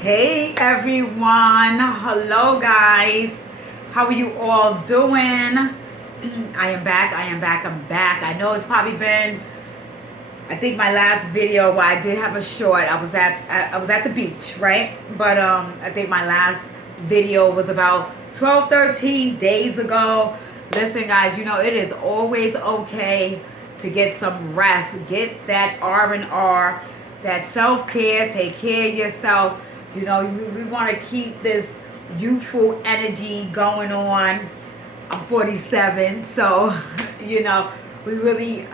Hey everyone, hello guys. How are you all doing? I'm back. I know it's probably been, I think my last video where I did have a short, I was at the beach, right? But I think my last video was about 12, 13 days ago. Listen guys, it is always okay to get some rest. Get that R&R, that self-care, take care of yourself. We want to keep this youthful energy going on. I'm 47, so we really,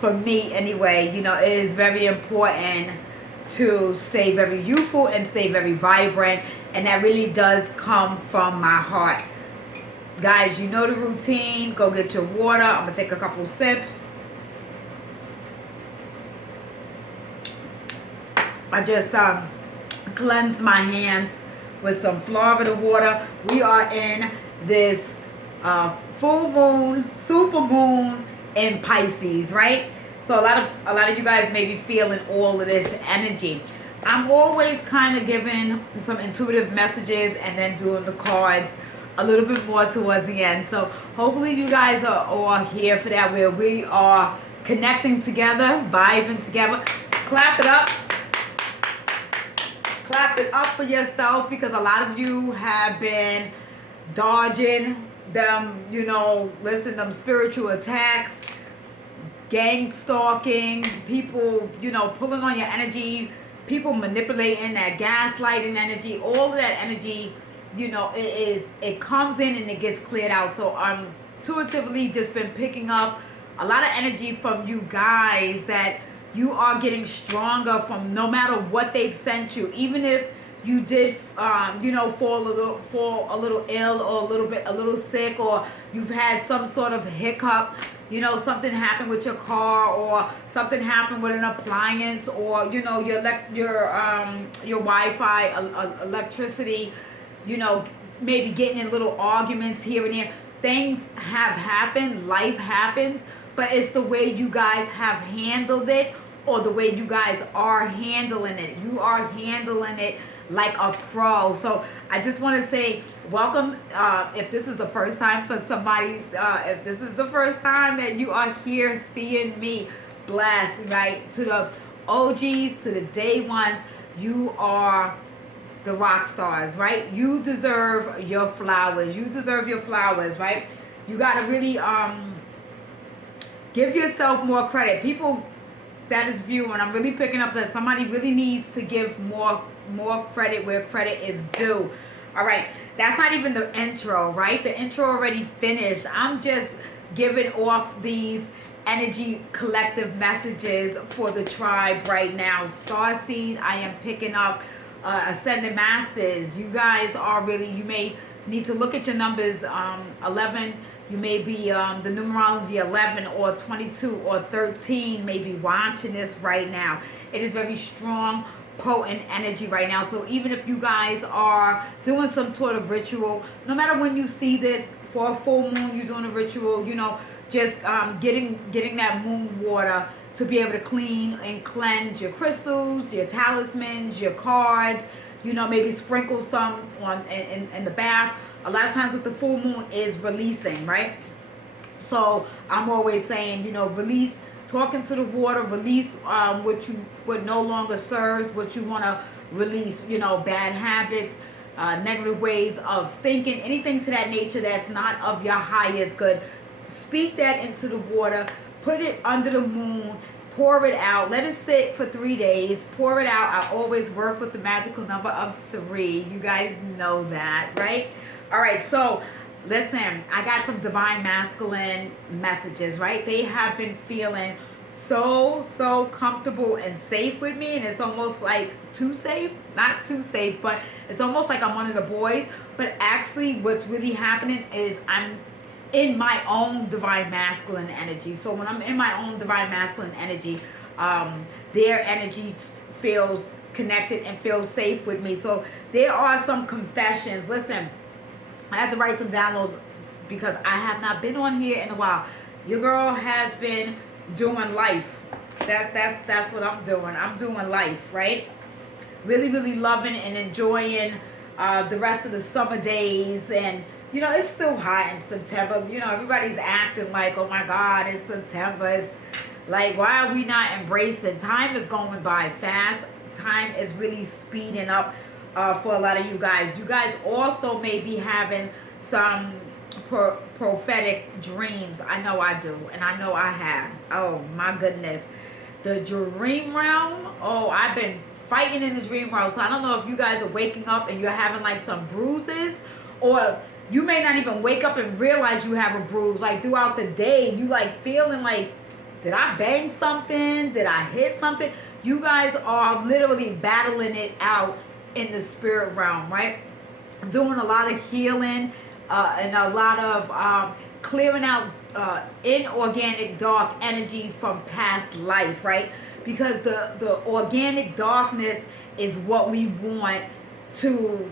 for me anyway, it is very important to stay very youthful and stay very vibrant, and that really does come from my heart. Guys, you know the routine. Go get your water. I'm gonna take a couple sips. I just cleanse my hands with some Florida water. We are in this full moon, super moon in Pisces, right? So a lot of you guys may be feeling all of this energy. I'm always kind of giving some intuitive messages and then doing the cards a little bit more towards the end. So hopefully you guys are all here for that, where we are connecting together, vibing together. Clap it up. Clap it up for yourself, because a lot of you have been dodging them, them spiritual attacks, gang stalking, people, pulling on your energy, people manipulating that gaslighting energy, all of that energy, it comes in and it gets cleared out. So I'm intuitively just been picking up a lot of energy from you guys, that you are getting stronger from no matter what they've sent you. Even if you did, fall a little ill, or a little sick, or you've had some sort of hiccup, something happened with your car, or something happened with an appliance, or your Wi-Fi, electricity, maybe getting in little arguments here and there. Things have happened. Life happens. But it's the way you guys have handled it, or the way you guys are handling it. You are handling it like a pro. So I just want to say welcome. If this is the first time for somebody, if this is the first time that you are here seeing me, blessed, right? To the OGs, to the day ones, you are the rock stars, right? You deserve your flowers. You deserve your flowers, right? You got to really give yourself more credit. People that is viewing, I'm really picking up that somebody really needs to give more credit where credit is due. All right, that's not even the intro, right? The intro already finished. I'm just giving off these energy collective messages for the tribe right now. Starseed, I am picking up Ascended Masters. You guys are really, you may need to look at your numbers. 11, you may be the numerology 11 or 22 or 13 may be watching this right now. It is very strong, potent energy right now. So even if you guys are doing some sort of ritual, no matter when you see this, for a full moon, you're doing a ritual, just getting that moon water to be able to clean and cleanse your crystals, your talismans, your cards, maybe sprinkle some on in the bath. A lot of times with the full moon is releasing, right? So I'm always saying, release, talking to the water, release what no longer serves, what you want to release, bad habits, negative ways of thinking, anything to that nature that's not of your highest good. Speak that into the water, put it under the moon, pour it out, let it sit for 3 days, pour it out. I always work with the magical number of 3. You guys know that, right? All right, so listen, I got some divine masculine messages, right? They have been feeling so comfortable and safe with me, and it's almost like too safe. Not too safe, but it's almost like I'm one of the boys. But actually what's really happening is I'm in my own divine masculine energy. So when I'm in my own divine masculine energy, their energy feels connected and feels safe with me. So there are some confessions. Listen, I had to write some downloads because I have not been on here in a while. Your girl has been doing life. That's what I'm doing. I'm doing life, right? really, really loving and enjoying the rest of the summer days. And you know, it's still hot in September. You know, everybody's acting like, oh my God, it's September. It's like, why are we not embracing? Time is going by fast. Time is really speeding up for a lot of you guys. You guys also may be having some prophetic dreams. I know I do, and I know I have. Oh my goodness. The dream realm. Oh, I've been fighting in the dream realm. So I don't know if you guys are waking up and you're having like some bruises, or you may not even wake up and realize you have a bruise. Like throughout the day, you like feeling like, did I bang something? Did I hit something? You guys are literally battling it out in the spirit realm, right? Doing a lot of healing and a lot of clearing out inorganic dark energy from past life, right? Because the organic darkness is what we want to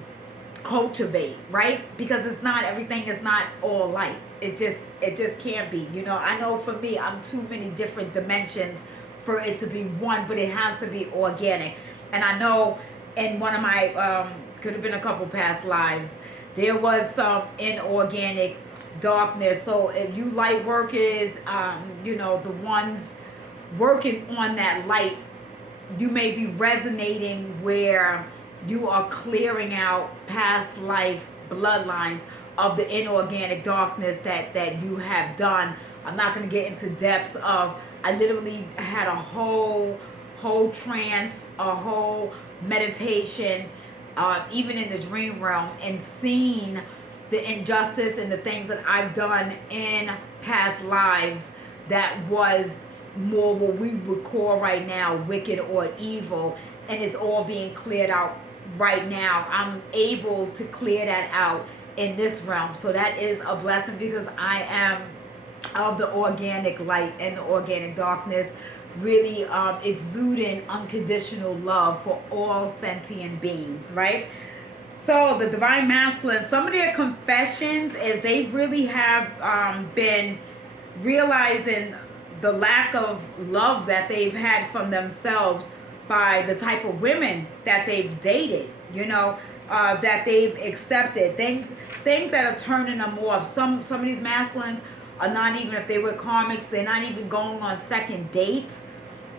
cultivate, right? Because it's not, everything is not all light. It just can't be. You know, I know for me, I'm too many different dimensions for it to be one, but it has to be organic. And I know in one of my could have been a couple past lives, there was some inorganic darkness. So if you light workers, you know, the ones working on that light, you may be resonating where you are clearing out past life bloodlines of the inorganic darkness that you have done. I'm not going to get into depths of, I literally had a whole trance, a whole meditation, even in the dream realm, and seeing the injustice and the things that I've done in past lives that was more what we would call right now wicked or evil, and it's all being cleared out right now. I'm able to clear that out in this realm, so that is a blessing, because I am of the organic light and the organic darkness, really exuding unconditional love for all sentient beings, right? So the divine masculine, some of their confessions is they really have been realizing the lack of love that they've had from themselves by the type of women that they've dated, you know, that they've accepted, things that are turning them off. Some of these masculines are not even, if they were karmics, they're not even going on second dates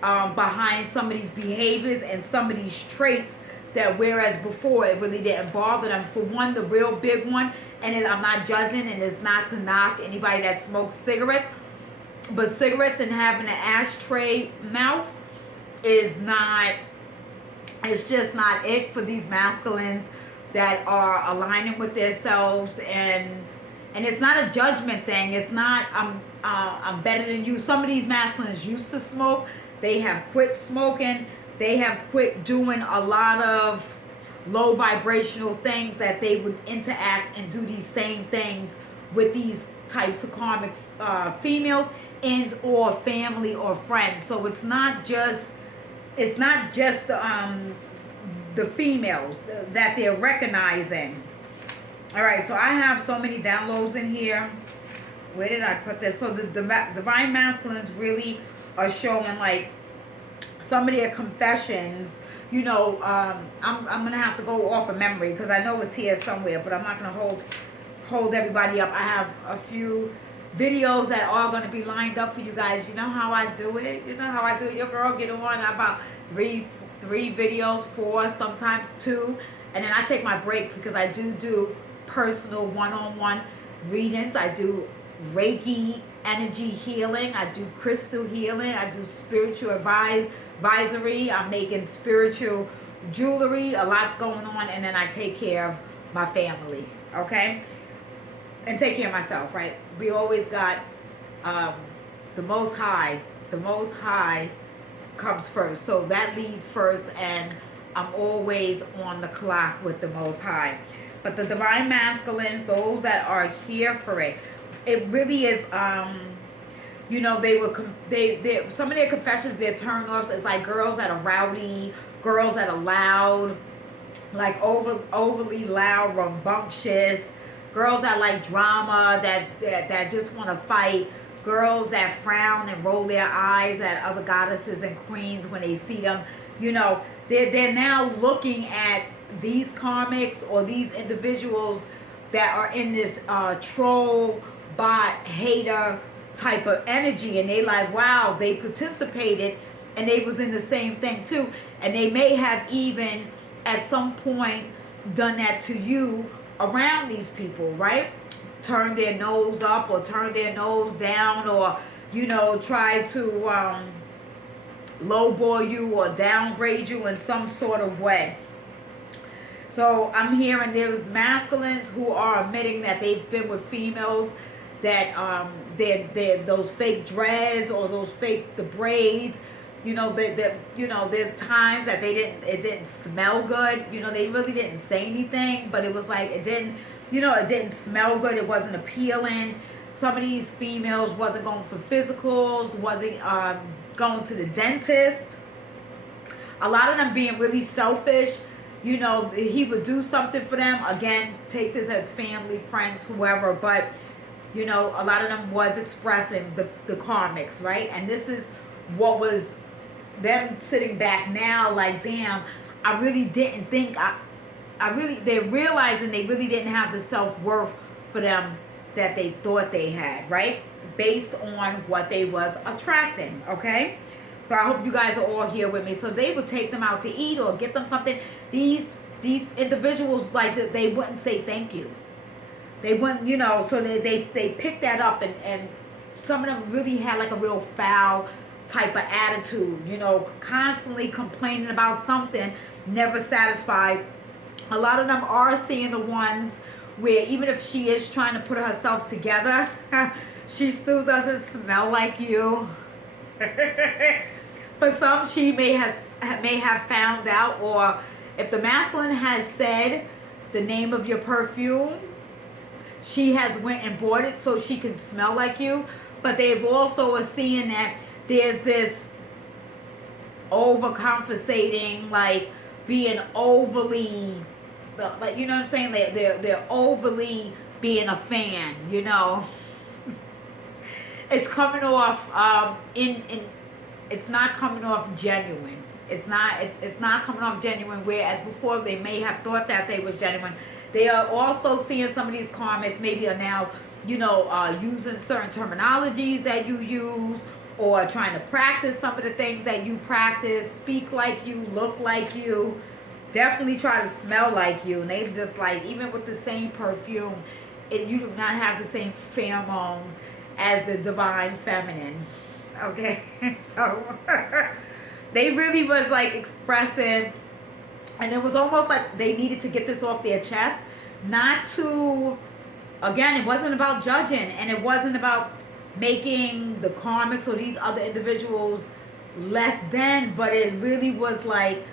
behind some of these behaviors and some of these traits, that whereas before it really didn't bother them. For one, the real big one, and I'm not judging, and it's not to knock anybody that smokes cigarettes, but cigarettes and having an ashtray mouth is not, it's just not it for these masculines that are aligning with themselves. And it's not a judgment thing. It's not I'm better than you. Some of these masculines used to smoke. They have quit smoking. They have quit doing a lot of low vibrational things that they would interact and do these same things with these types of karmic females and or family or friends. So it's not just the females that they're recognizing. All right, so I have so many downloads in here. Where did I put this? So the divine masculines really are showing like some of their confessions. You know, I'm gonna have to go off of memory because I know it's here somewhere, but I'm not gonna hold everybody up. I have a few videos that are going to be lined up for you guys. You know how I do it. You know how I do it. Your girl get on about three videos, 4, sometimes 2, and then I take my break because I do personal one-on-one readings. I do Reiki energy healing. I do crystal healing. I do spiritual advisory. I'm making spiritual jewelry. A lot's going on, and then I take care of my family. Okay. And take care of myself, right? We always got the Most High. The Most High comes first. So that leads first, and I'm always on the clock with the Most High. But the divine masculines, those that are here for it, it really is, you know, they some of their confessions, their turn-offs is like girls that are rowdy, girls that are loud, like overly loud, rambunctious, girls that like drama, that just want to fight, girls that frown and roll their eyes at other goddesses and queens when they see them. You know, they're now looking at these comics or these individuals that are in this troll bot hater type of energy, and they like, wow, they participated and they was in the same thing too, and they may have even at some point done that to you around these people, right? Turn their nose up or turn their nose down, or try to lowball you or downgrade you in some sort of way. So I'm hearing there's masculines who are admitting that they've been with females that they're those fake dreads or those the braids. There's times that it didn't smell good. They really didn't say anything, but it was like it didn't smell good. It wasn't appealing. Some of these females wasn't going for physicals, wasn't going to the dentist. A lot of them being really selfish. He would do something for them. Again, take this as family, friends, whoever. But, a lot of them was expressing the karmics, right? And this is what was them sitting back now like, damn, I really didn't think. They're realizing they really didn't have the self-worth for them that they thought they had, right? Based on what they was attracting, okay? So I hope you guys are all here with me. So they would take them out to eat or get them something. These individuals, like, they wouldn't say thank you. They wouldn't, so they picked that up, and some of them really had like a real foul type of attitude, constantly complaining about something, never satisfied. A lot of them are seeing the ones where even if she is trying to put herself together, she still doesn't smell like you. For some, she may have found out, or if the masculine has said the name of your perfume, she has went and bought it so she can smell like you. But they've also are seeing that there's this overcompensating, like being overly, like, you know what I'm saying? They're overly being a fan, It's coming off it's not coming off genuine. It's not coming off genuine, whereas before they may have thought that they was genuine. They are also seeing some of these karmics maybe are now, using certain terminologies that you use, or trying to practice some of the things that you practice, speak like you, look like you, definitely try to smell like you. And they just like, even with the same perfume, you do not have the same pheromones as the divine feminine. Okay, so they really was like expressing, and it was almost like they needed to get this off their chest, not to, again, it wasn't about judging, and it wasn't about making the karmics or these other individuals less than, but it really was like,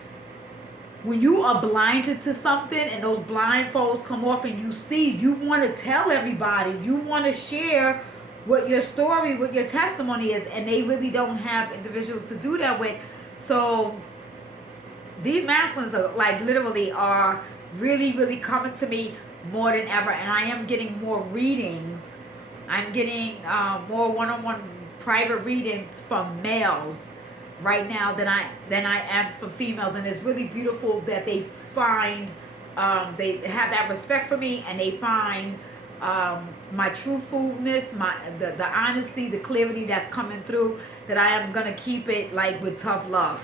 when you are blinded to something and those blindfolds come off and you see, you want to tell everybody, you want to share what your story, what your testimony is, and they really don't have individuals to do that with. So these masculines are like literally are really, really coming to me more than ever, and I am getting more readings. I'm getting more one-on-one private readings from males right now than I am for females, and it's really beautiful that they find they have that respect for me, and they find my truthfulness, the honesty, the clarity that's coming through, that I am gonna keep it like with tough love.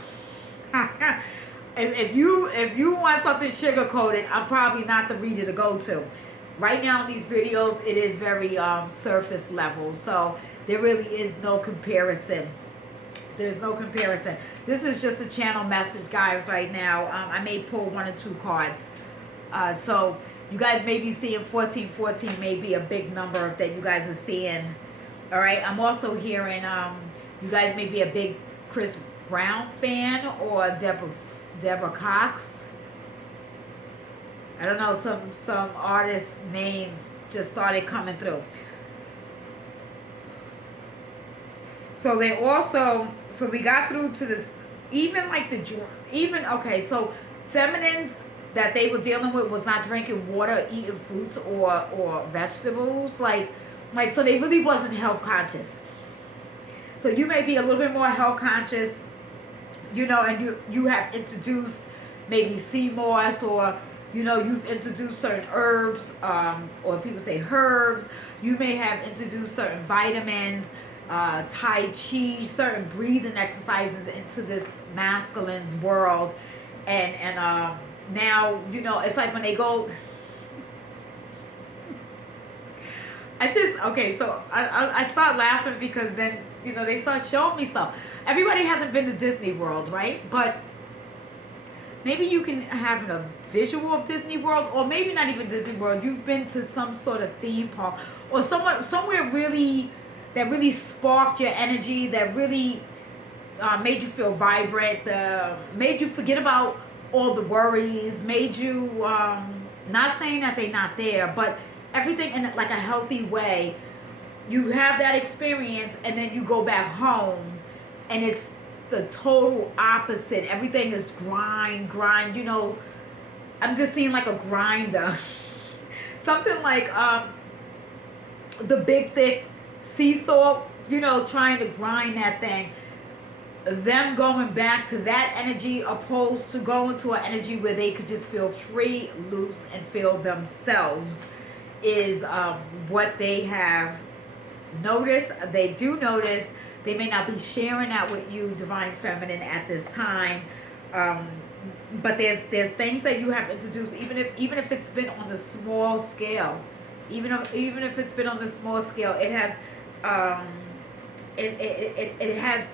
If you want something sugar coated, I'm probably not the reader to go to. Right now in these videos, it is very surface level, so there really is no comparison. There's no comparison. This is just a channel message, guys, right now. I may pull 1 or 2 cards. So you guys may be seeing 1414 may be a big number that you guys are seeing. All right. I'm also hearing you guys may be a big Chris Brown fan or Deborah Cox. I don't know, some artists' names just started coming through. So they also, so we got through to this, even like okay, so feminines that they were dealing with was not drinking water, eating fruits or vegetables, like so they really wasn't health conscious. So you may be a little bit more health conscious you know, and you have introduced maybe sea moss, or you know, you've introduced certain herbs, or people say herbs. You may have introduced certain vitamins, Tai Chi, certain breathing exercises into this masculine's world, and now, you know, it's like when they go. Okay, so I start laughing because then, you know, they start showing me stuff. Everybody hasn't been to Disney World, right? But maybe you can have a visual of Disney World, or maybe not even Disney World. You've been to some sort of theme park, or somewhere really that really sparked your energy, that really made you feel vibrant, made you forget about all the worries, made you, not saying that they're not there, but everything in like a healthy way. You have that experience, and then you go back home, and it's the total opposite. Everything is grind. You know, I'm just seeing like a grinder, something like the big thick sea salt. You know, trying to grind that thing. Them going back to that energy, opposed to going to an energy where they could just feel free, loose, and feel themselves, is what they have noticed. They do notice. They may not be sharing that with you, Divine Feminine, at this time, but there's things that you have introduced, even if it's been on the small scale, even if it's been on the small scale, it has it has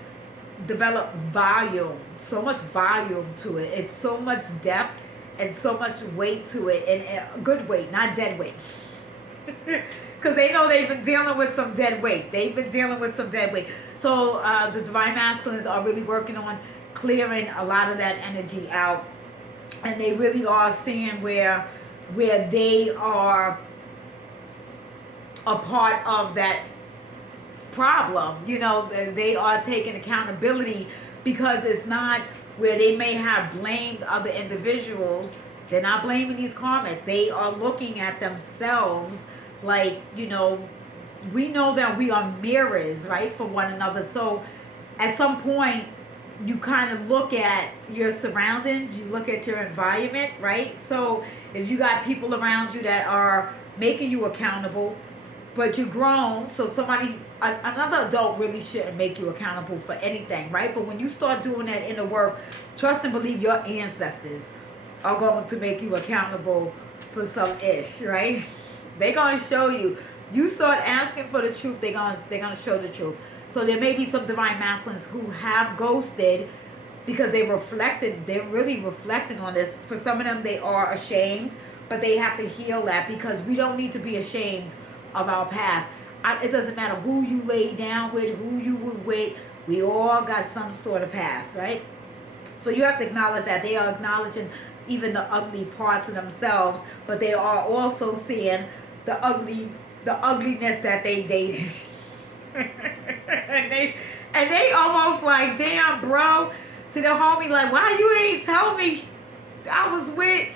developed volume, so much volume to it. It's so much depth and so much weight to it, and good weight, not dead weight. Because they know they've been dealing with some dead weight. So the Divine Masculines are really working on clearing a lot of that energy out. And they really are seeing where they are a part of that problem. You know, they are taking accountability, because it's not where they may have blamed other individuals. They're not blaming these karmics. They are looking at themselves like, you know, we know that we are mirrors, right, for one another. So at some point, you kind of look at your surroundings, you look at your environment, right? So if you got people around you that are making you accountable, but you're grown, so another adult really shouldn't make you accountable for anything, right? But when you start doing that inner work, trust and believe your ancestors are going to make you accountable for some ish, right? They're going to show you. You start asking for the truth, they're gonna show the truth. So there may be some Divine Masculines who have ghosted because they're really reflecting on this. For some of them, they are ashamed, but they have to heal that, because we don't need to be ashamed of our past. It doesn't matter who you lay down with, who you were with. We all got some sort of past, right? So you have to acknowledge that. They are acknowledging even the ugly parts of themselves, but they are also seeing the ugliness that they dated. and they almost like, damn, bro, to the homie, like, why you ain't tell me I was with,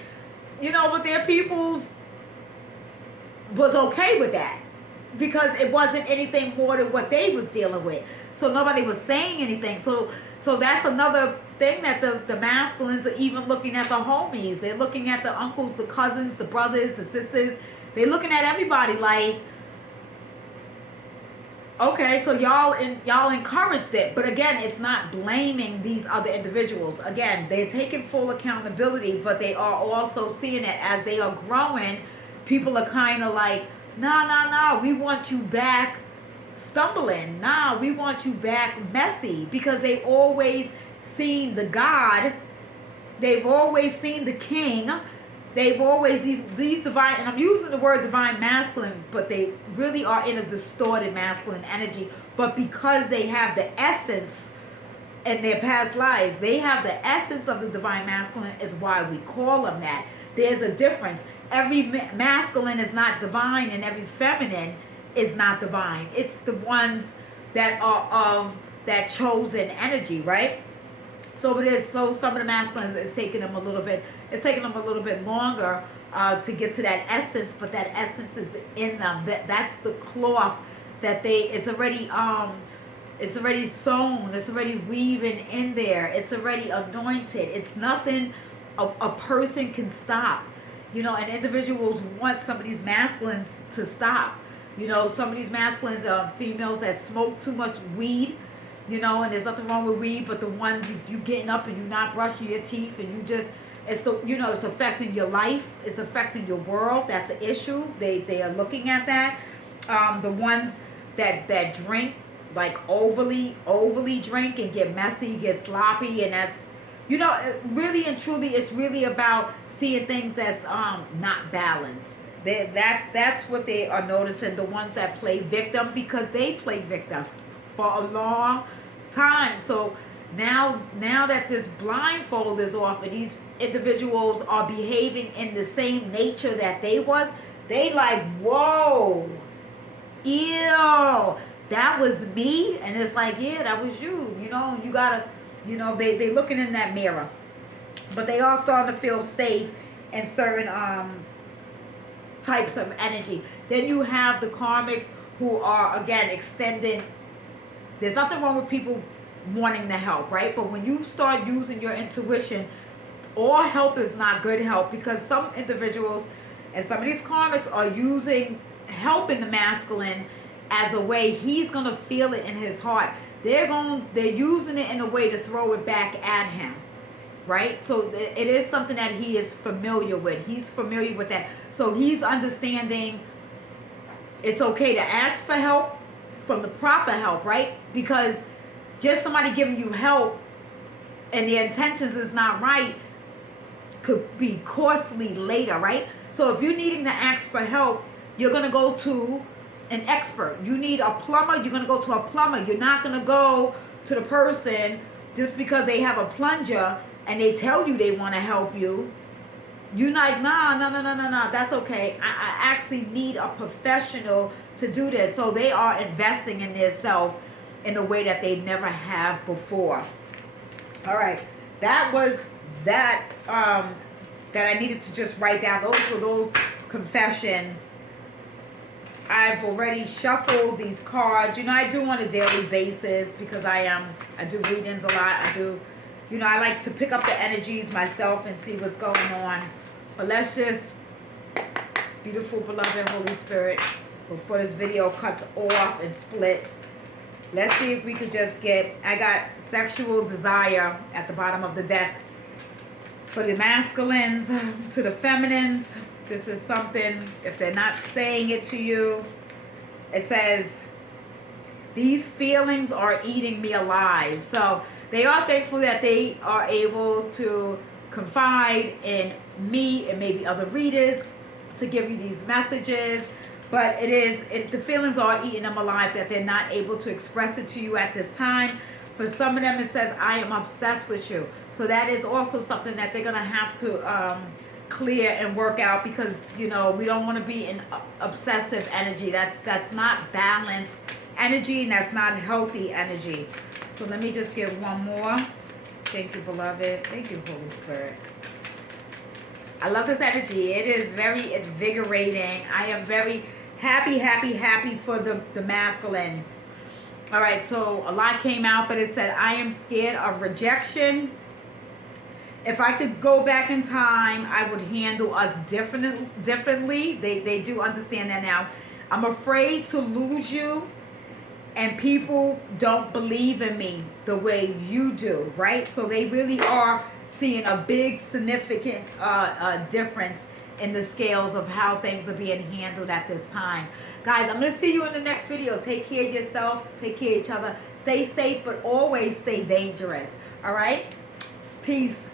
you know, but their peoples was okay with that, because it wasn't anything more than what they was dealing with. So nobody was saying anything. So that's another thing, that the masculines are even looking at the homies. They're looking at the uncles, the cousins, the brothers, the sisters. They're looking at everybody like, okay, so y'all encouraged it. But again, it's not blaming these other individuals. Again, they're taking full accountability, but they are also seeing it as they are growing. People are kind of like, nah, we want you back stumbling. Nah, we want you back messy, because they've always seen the God. They've always seen the King. They've always, these divine, and I'm using the word divine masculine, but they really are in a distorted masculine energy. But because they have the essence in their past lives, they have the essence of the divine masculine, is why we call them that. There's a difference. Every masculine is not divine, and every feminine is not divine. It's the ones that are of that chosen energy, right? So it is. So some of the masculines, it's taking them a little bit longer to get to that essence, but that essence is in them. That's the cloth that it's already It's already sewn. It's already weaving in there. It's already anointed. It's nothing a person can stop. You know, and individuals want some of these masculines to stop. You know, some of these masculines are females that smoke too much weed. You know, and there's nothing wrong with weed, but the ones, if you getting up and you're not brushing your teeth and you just, it's the, you know, it's affecting your life. It's affecting your world. That's an issue. They are looking at that. The ones that drink, like overly drink and get messy, get sloppy, and that's, you know, really and truly, it's really about seeing things that's not balanced. That's what they are noticing. The ones that play victim, because they play victim for a long time. So now that this blindfold is off and these individuals are behaving in the same nature that they was, they like, whoa, ew, that was me. And it's like, yeah, that was you. You know, you gotta, you know, they looking in that mirror, but they all starting to feel safe in certain types of energy. Then you have the karmics who are, again, extending. There's nothing wrong with people wanting to help, right? But when you start using your intuition, all help is not good help, because some individuals and some of these karmics are using helping the masculine as a way he's gonna feel it in his heart. They're using it in a way to throw it back at him, right? So it is something that he is familiar with. He's familiar with that. So he's understanding it's okay to ask for help from the proper help, right? Because just somebody giving you help and the intentions is not right could be costly later, right? So if you're needing to ask for help, you're going to go to an expert. You need a plumber, you're going to go to a plumber. You're not going to go to the person just because they have a plunger and they tell you they want to help you. You're like, no, that's okay. I actually need a professional to do this. So they are investing in their self in a way that they never have before. All right. That was that that I needed to just write down. Those were those confessions. I've already shuffled these cards. You know, I do on a daily basis because I do readings a lot. I do, you know, I like to pick up the energies myself and see what's going on. But let's just, beautiful, beloved Holy Spirit, before this video cuts off and splits, let's see if we could just get, I got sexual desire at the bottom of the deck. For the masculines, to the feminines, this is something, if they're not saying it to you, it says, these feelings are eating me alive. So they are thankful that they are able to confide in me and maybe other readers to give you these messages. But the feelings are eating them alive, that they're not able to express it to you at this time. For some of them, it says, I am obsessed with you. So that is also something that they're going to have to clear and work out, because, you know, we don't want to be in obsessive energy. That's not balanced energy, and that's not healthy energy. So let me just give one more. Thank you, beloved. Thank you, Holy Spirit. I love this energy. It is very invigorating. I am very happy for the masculines. All right, so a lot came out, but it said, I am scared of rejection. If I could go back in time, I would handle us differently. They do understand that now. I'm afraid to lose you, and people don't believe in me the way you do, right? So they really are seeing a big significant difference in the scales of how things are being handled at this time. Guys, I'm going to see you in the next video. Take care of yourself. Take care of each other. Stay safe, but always stay dangerous. All right? Peace.